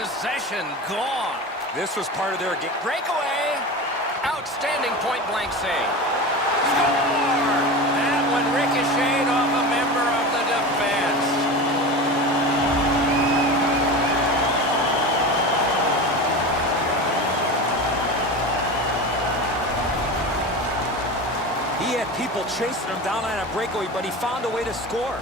possession gone. This was part of their game. Breakaway. Outstanding point-blank save. Score! That one ricocheted off a member of the defense. He had people chasing him down on a breakaway, but he found a way to score.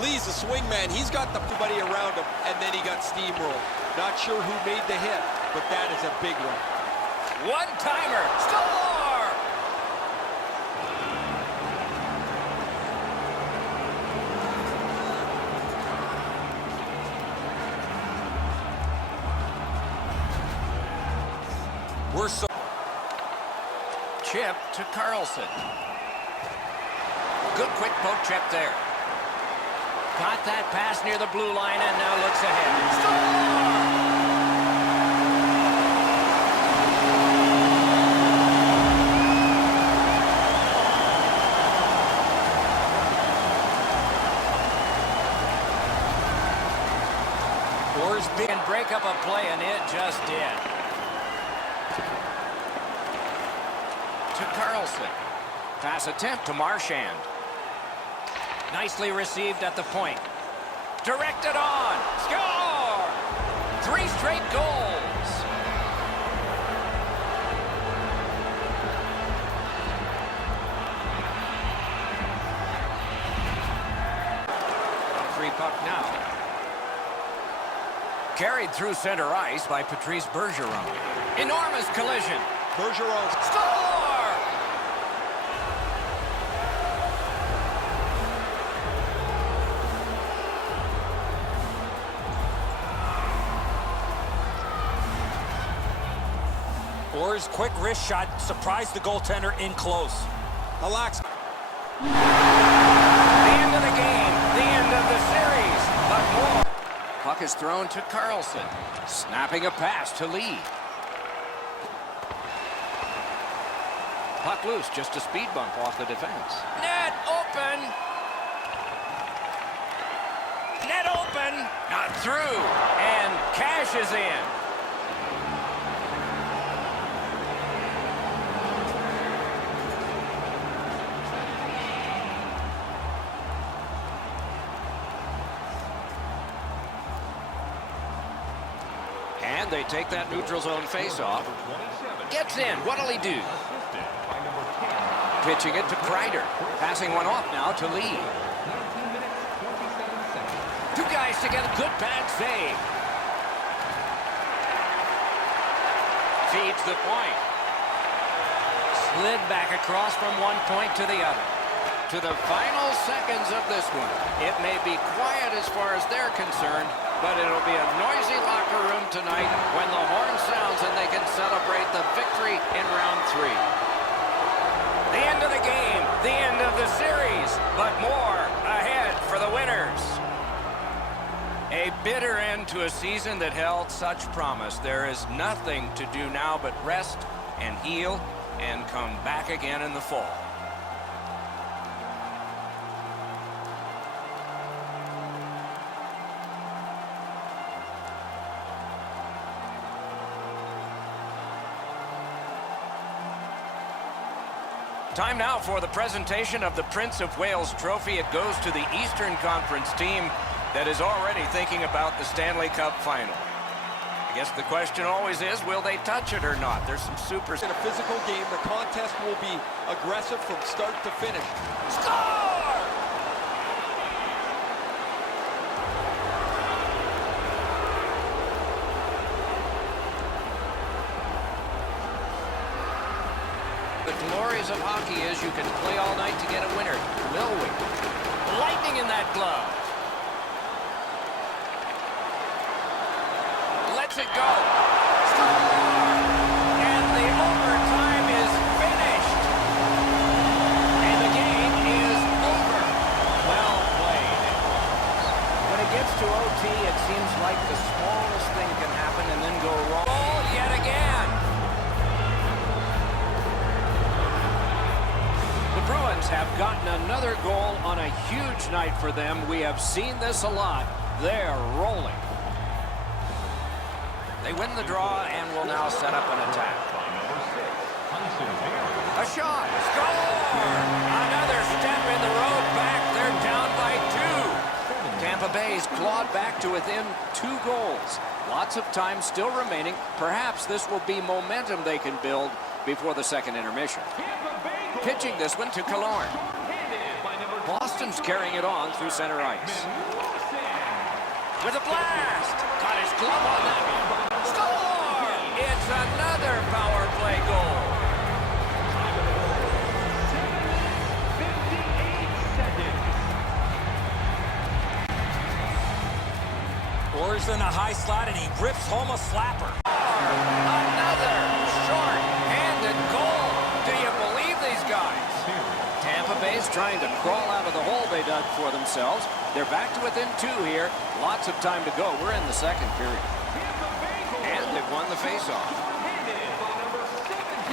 Lee's a swingman. He's got everybody around him, and then he got steamrolled. Not sure who made the hit, but that is a big one. One-timer. Score! We're so... Chip to Carlson. Good quick poke chip there. Got that pass near the blue line and now looks ahead. Score! Orsby break up a play and it just did. To Carlson. Pass attempt to Marchand. Nicely received at the point. Directed on. Score! 3 straight goals. Free puck now. Carried through center ice by Patrice Bergeron. Enormous collision. Bergeron. Score! Orr's quick wrist shot surprised the goaltender in close. Halak. The end of the game. The end of the series. But more. Puck is thrown to Carlson. Snapping a pass to Lee. Puck loose. Just a speed bump off the defense. Net open. Net open. Not through. And cashes in. And they take that neutral zone face-off. Gets in. What'll he do? Pitching it to Kreider. Passing one off now to Lee. 2 guys to get a good pad save. Feeds the point. Slid back across from one point to the other. To the final seconds of this one. It may be quiet as far as they're concerned, but it'll be a noisy locker room tonight when the horn sounds and they can celebrate the victory in round 3. The end of the game, the end of the series, but more ahead for the winners. A bitter end to a season that held such promise. There is nothing to do now but rest and heal and come back again in the fall. Time now for the presentation of the Prince of Wales Trophy. It goes to the Eastern Conference team that is already thinking about the Stanley Cup final. I guess the question always is, will they touch it or not? There's some supers. In a physical game, the contest will be aggressive from start to finish. Score! The glories of hockey is you can play all night to get a winner. Will we? Lightning in that glove. Lets it go. Score! And the overtime is finished. And the game is over. Well played. When it gets to OT, it seems like the smallest thing can happen and then go wrong. Goal yet again. The Bruins have gotten another goal on a huge night for them. We have seen this a lot. They're rolling. They win the draw and will now set up an attack. A shot. Score! Another step in the road back. They're down by 2. Tampa Bay's clawed back to within 2 goals. Lots of time still remaining. Perhaps this will be momentum they can build before the second intermission. Pitching this one to Killorn. Boston's carrying it on through center ice. With a blast! Got his glove on that one. Score! It's another power play goal. Orr's in a high slot, and he rips home a slapper. Another short-handed goal. Do you believe these guys? Tampa Bay's trying to crawl out of the hole they dug for themselves. They're back to within 2 here. Lots of time to go. We're in the second period. And they've won the faceoff.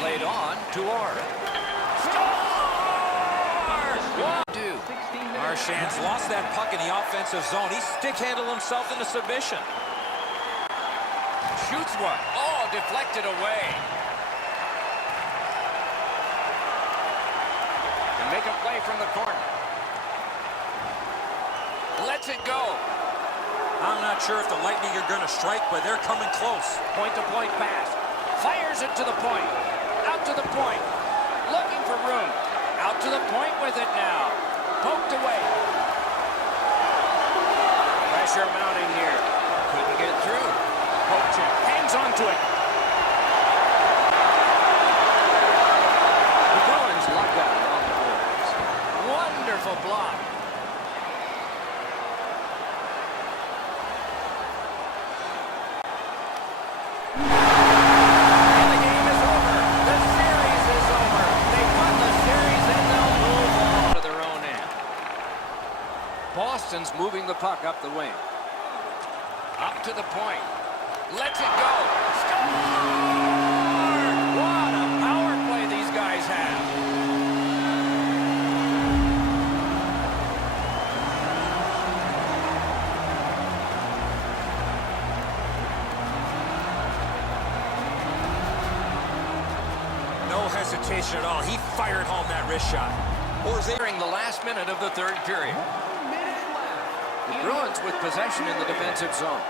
Laid on to Orr. Score! 1-2. Marchand's lost that puck in the offensive zone. He stick-handled himself into submission. Shoots one. Oh, deflected away. And make a play from the corner. Lets it go. I'm not sure if the Lightning are going to strike, but they're coming close. Point-to-point pass. Fires it to the point. Out to the point. Looking for room. Out to the point with it now. Poked away. Pressure mounting here. Couldn't get through. Poke check. Hangs on to it. The Bruins lucked out on the boards. Wonderful block. And the game is over. The series is over. They won the series and they'll move on to their own end. Boston's moving the puck up the wing. Up to the point. Lets it go. Score! What a power play these guys have. No hesitation at all. He fired home that wrist shot. Orr's entering the last minute of the third period. The Bruins with possession in the defensive zone.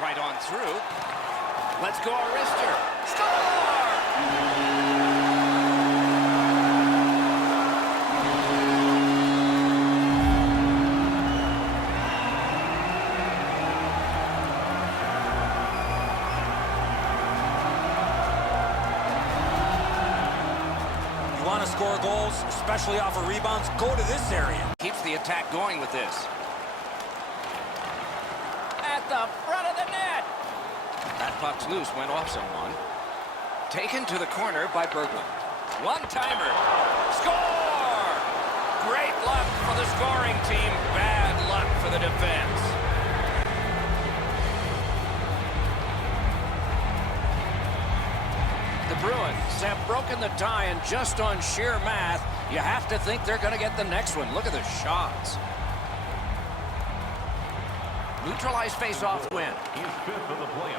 Right on through. Let's go, Arister. Score! You want to score goals, especially off of rebounds, go to this area. Keeps the attack going with this. At the front of the net. That puck's loose, went off someone. Taken to the corner by Berglund. One-timer. Score! Great luck for the scoring team. Bad luck for the defense. The Bruins have broken the tie, and just on sheer math, you have to think they're going to get the next one. Look at the shots. Neutralized face-off win.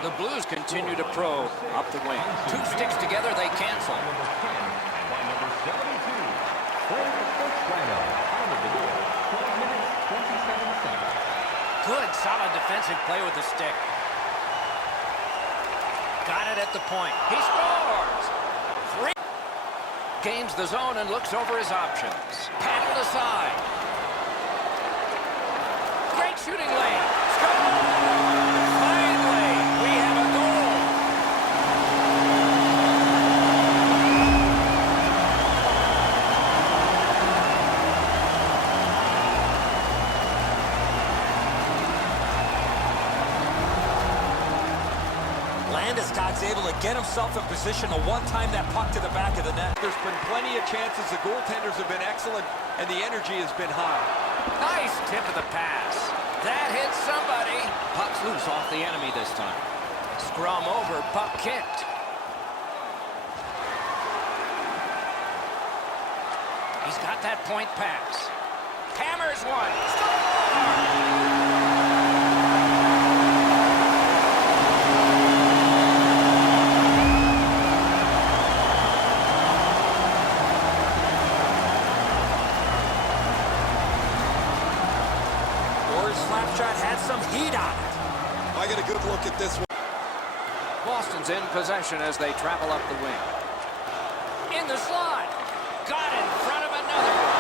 The Blues continue to probe up the wing. 2 sticks together, they cancel. Good, solid defensive play with the stick. Got it at the point. He scores! Gains the zone and looks over his options. Paddled aside. Great shooting lane. Score! Finally, we have a goal. Landeskog's able to get himself in position to one-time that puck to the back of the net. There's been plenty of chances. The goaltenders have been excellent, and the energy has been high. Nice tip of the pass. That hits somebody. Puck's loose off the enemy this time. Scrum over, puck kicked. He's got that point pass. Hammers one. Score! slap shot had some heat on it. I got a good look at this one. Boston's in possession as they travel up the wing. In the slot. Got in front of another one.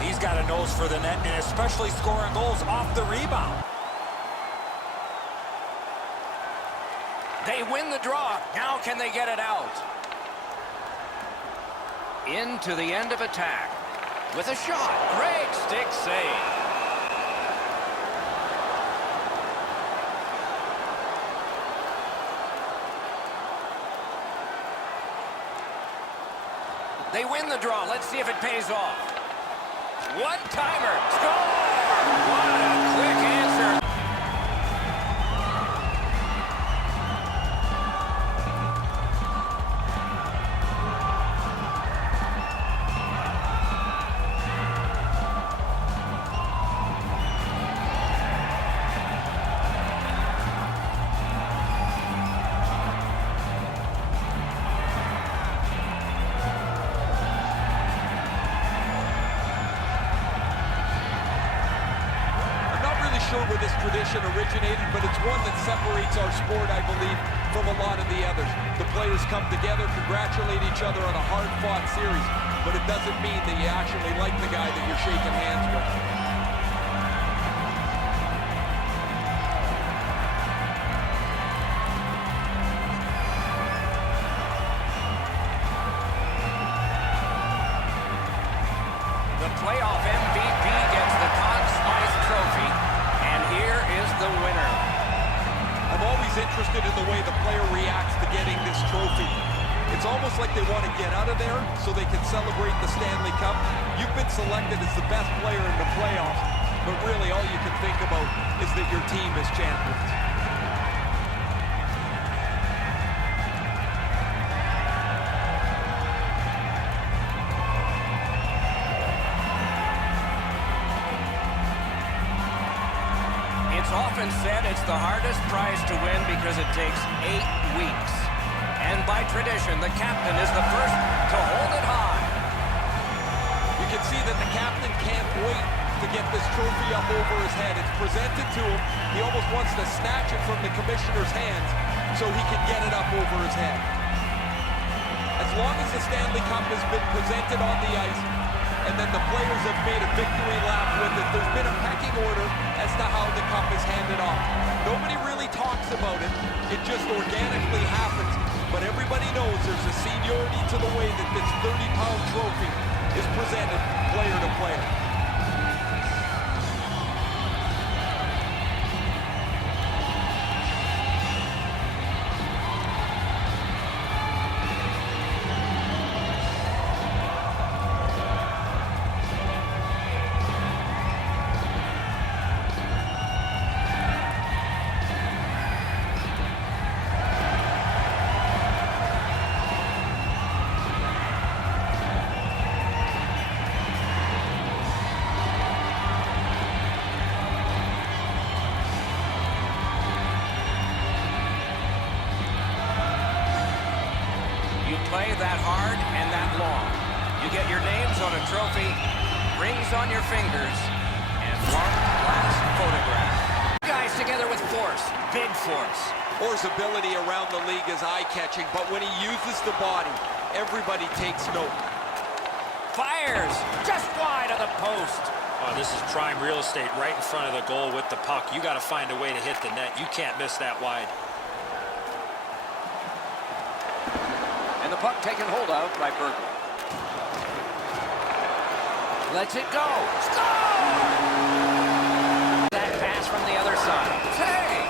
He's got a nose for the net, and especially scoring goals off the rebound. They win the draw. Now can they get it out? Into the end of attack. With a shot. Great stick save. They win the draw. Let's see if it pays off. One-timer. Score! What a quick answer. Sure where this tradition originated, but it's one that separates our sport, I believe, from a lot of the others. The players come together, congratulate each other on a hard-fought series, but it doesn't mean that you actually like the guy that you're shaking hands with. The playoff MVP gets the Conn Smythe Trophy. Here is the winner. I'm always interested in the way the player reacts to getting this trophy. It's almost like they want to get out of there so they can celebrate the Stanley Cup. You've been selected as the best player in the playoffs, but really all you can think about is that your team is champions. It's often said it's the hardest prize to win because it takes 8 weeks. And by tradition, the captain is the first to hold it high. You can see that the captain can't wait to get this trophy up over his head. It's presented to him. He almost wants to snatch it from the commissioner's hands so he can get it up over his head. As long as the Stanley Cup has been presented on the ice, and then the players have made a victory lap with it, there's been a pecking order as to how the cup is handed off. Nobody really talks about it. It just organically happens. But everybody knows there's a seniority to the way that this 30-pound trophy is presented player to player. You play that hard and that long. You get your names on a trophy, rings on your fingers, and one last photograph. Guys together with force, big force. Orr's ability around the league is eye-catching, but when he uses the body, everybody takes note. Fires just wide of the post. Oh, this is prime real estate right in front of the goal with the puck. You got to find a way to hit the net. You can't miss that wide. And the puck taken hold of by Berglund. Lets it go. Score! That pass from the other side. Hey!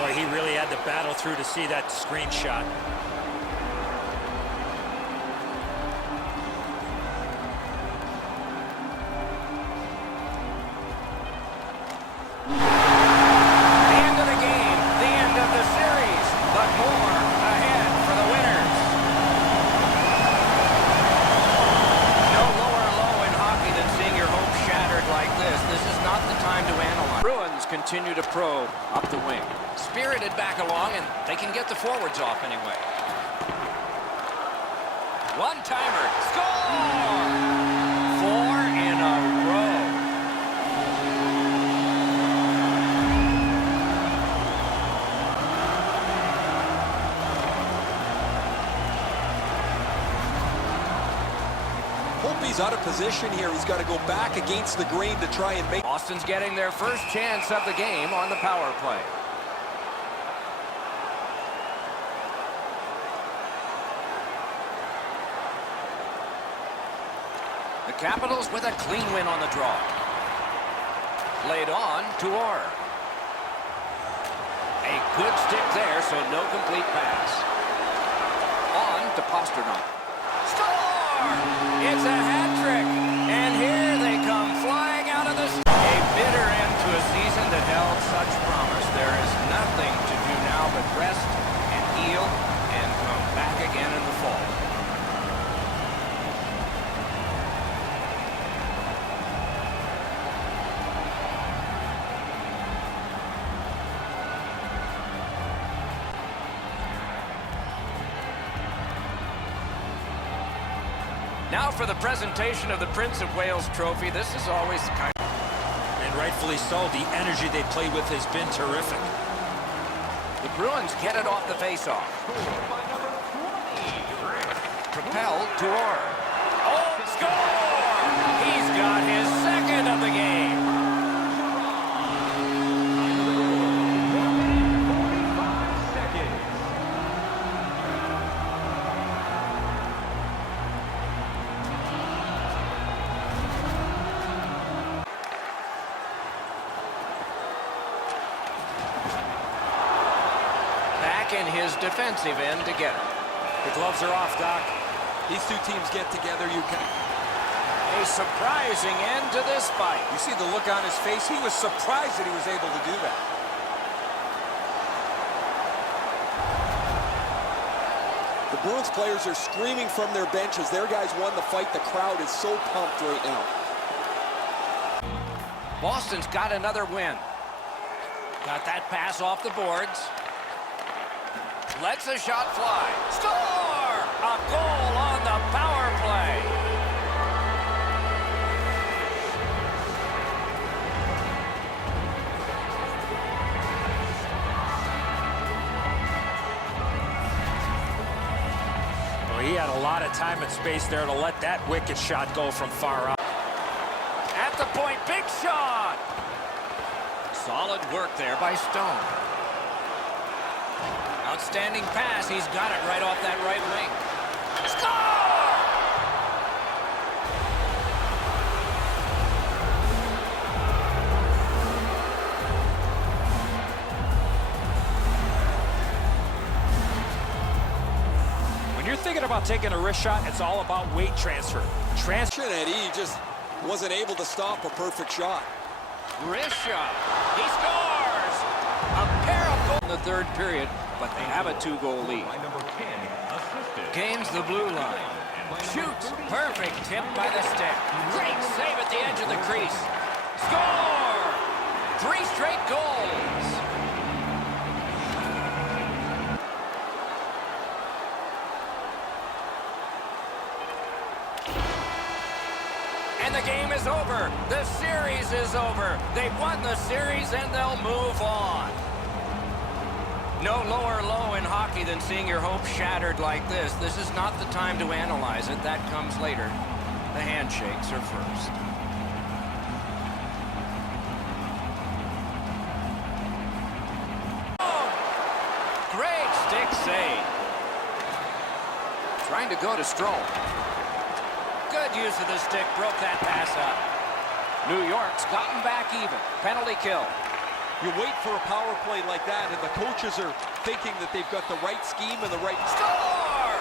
Boy, he really had to battle through to see that screenshot. The end of the game, the end of the series, but more ahead for the winners. No lower continue to probe up the wing. Spirited back along, and they can get the forwards off anyway. One-timer. Score! 4 in a row. Hope he's out of position here. He's got to go back against the grain to try and make... Boston's getting their first chance of the game on the power play. The Capitals with a clean win on the draw. Laid on to Orr. A good stick there, so no complete pass. On to Pastrnak. Score! It's a hat trick, and here they come flying out of the... A bitter end to a season that held such promise. There is nothing to do now but rest and heal and come back again in the fall. Now for the presentation of the Prince of Wales Trophy. This is always kind of... And rightfully so. The energy they play with has been terrific. The Bruins get it off the faceoff. Propelled to Orr. Oh, score! He's got his second of the game. In his defensive end to get it. The gloves are off, Doc. These two teams get together, you can... A surprising end to this fight. You see the look on his face? He was surprised that he was able to do that. The Bruins players are screaming from their benches. Their guys won the fight. The crowd is so pumped right now. Boston's got another win. Got that pass off the boards. Lets the shot fly. Score! A goal on the power play. Well, he had a lot of time and space there to let that wicked shot go from far out. At the point, big shot. Solid work there by Stone. Outstanding pass. He's got it right off that right wing. Score! When you're thinking about taking a wrist shot, it's all about weight transfer. And he just wasn't able to stop a perfect shot. Wrist shot. He scores! A pair of goals in the third period, but they have a 2-goal lead. Gains the blue line. Shoots. Perfect tip by the stick. Great save at the edge of the crease. Score! 3 straight goals. And the game is over. The series is over. They've won the series and they'll move on. No lower low in hockey than seeing your hopes shattered like this. This is not the time to analyze it. That comes later. The handshakes are first. Oh! Great stick save. Trying to go to Strome. Good use of the stick. Broke that pass up. New York's gotten back even. Penalty kill. You wait for a power play like that, and the coaches are thinking that they've got the right scheme and the right... Score!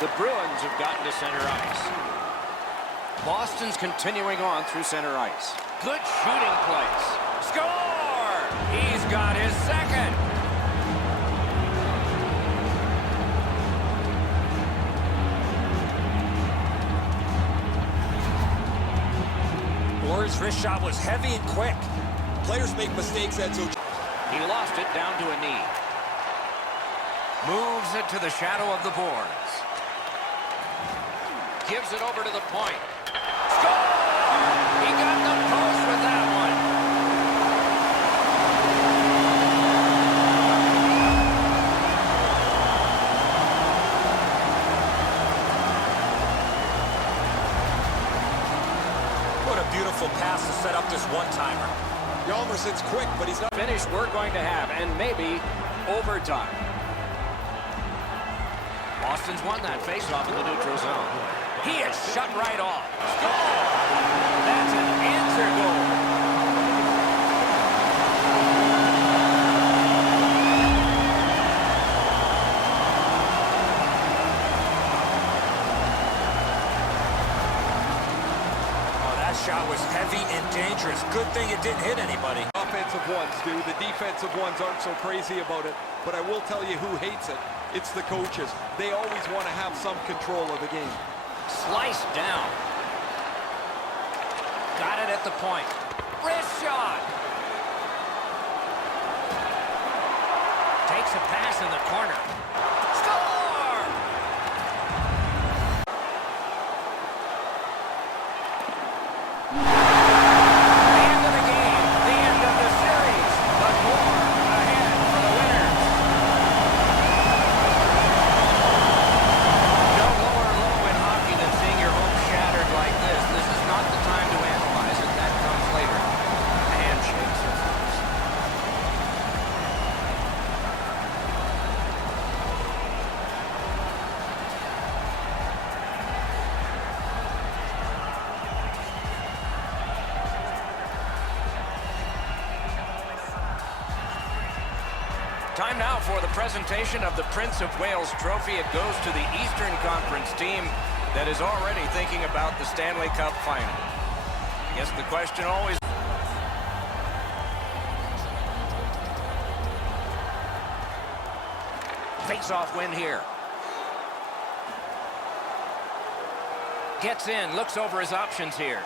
The Bruins have gotten to center ice. Boston's continuing on through center ice. Good shooting place. Score! He's got his second. Fleury's wrist shot was heavy and quick. Players make mistakes, Edzo. He lost it down to a knee. Moves it to the shadow of the boards. Gives it over to the point. Score! He got the post with that one. What a beautiful pass to set up this one-timer. Hjalmarsson's quick, but he's not. Finish we're going to have, and maybe overtime. Boston's won that faceoff in the neutral zone. He is shut right off. Score! That's an answer goal. Oh, that shot was heavy and dangerous. Good thing it didn't hit anybody. Offensive ones, dude. The defensive ones aren't so crazy about it. But I will tell you who hates it. It's the coaches. They always want to have some control of the game. Sliced down. Got it at the point. Wrist shot. Takes a pass in the corner. Score! The end of the game. The end of the series. But more ahead for the winners. No lower low in hockey than seeing your hopes shattered like this. This is not the time to analyze it. That comes later. Handshakes are first. Time now for the presentation of the Prince of Wales Trophy. It goes to the Eastern Conference team that is already thinking about the Stanley Cup final. I guess the question always... Face-off win here. Gets in, looks over his options here.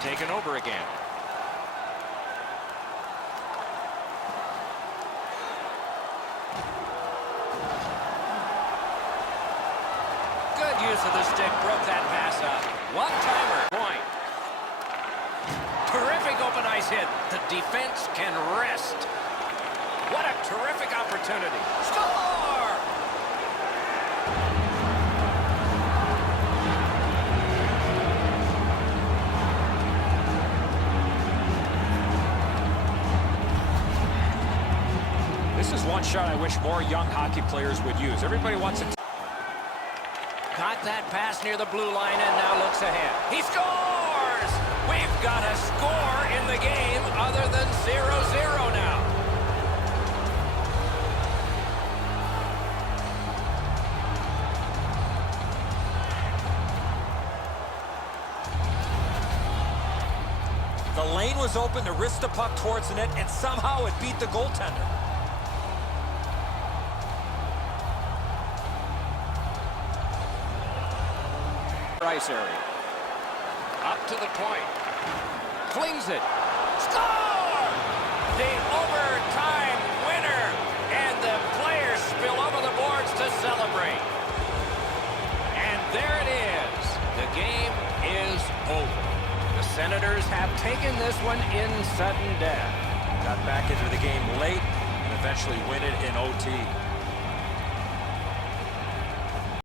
Taken over again. Use of the stick, broke that pass up. One-timer point. Terrific open ice hit. The defense can rest. What a terrific opportunity. Score! This is one shot I wish more young hockey players would use. Everybody wants it. Got that pass near the blue line and now looks ahead. He scores! We've got a score in the game other than 0-0 now. The lane was open to wrist the puck towards the net, and somehow it beat the goaltender. Ice area. Up to the point. Flings it. Score! The overtime winner. And the players spill over the boards to celebrate. And there it is. The game is over. The Senators have taken this one in sudden death. Got back into the game late and eventually win it in OT.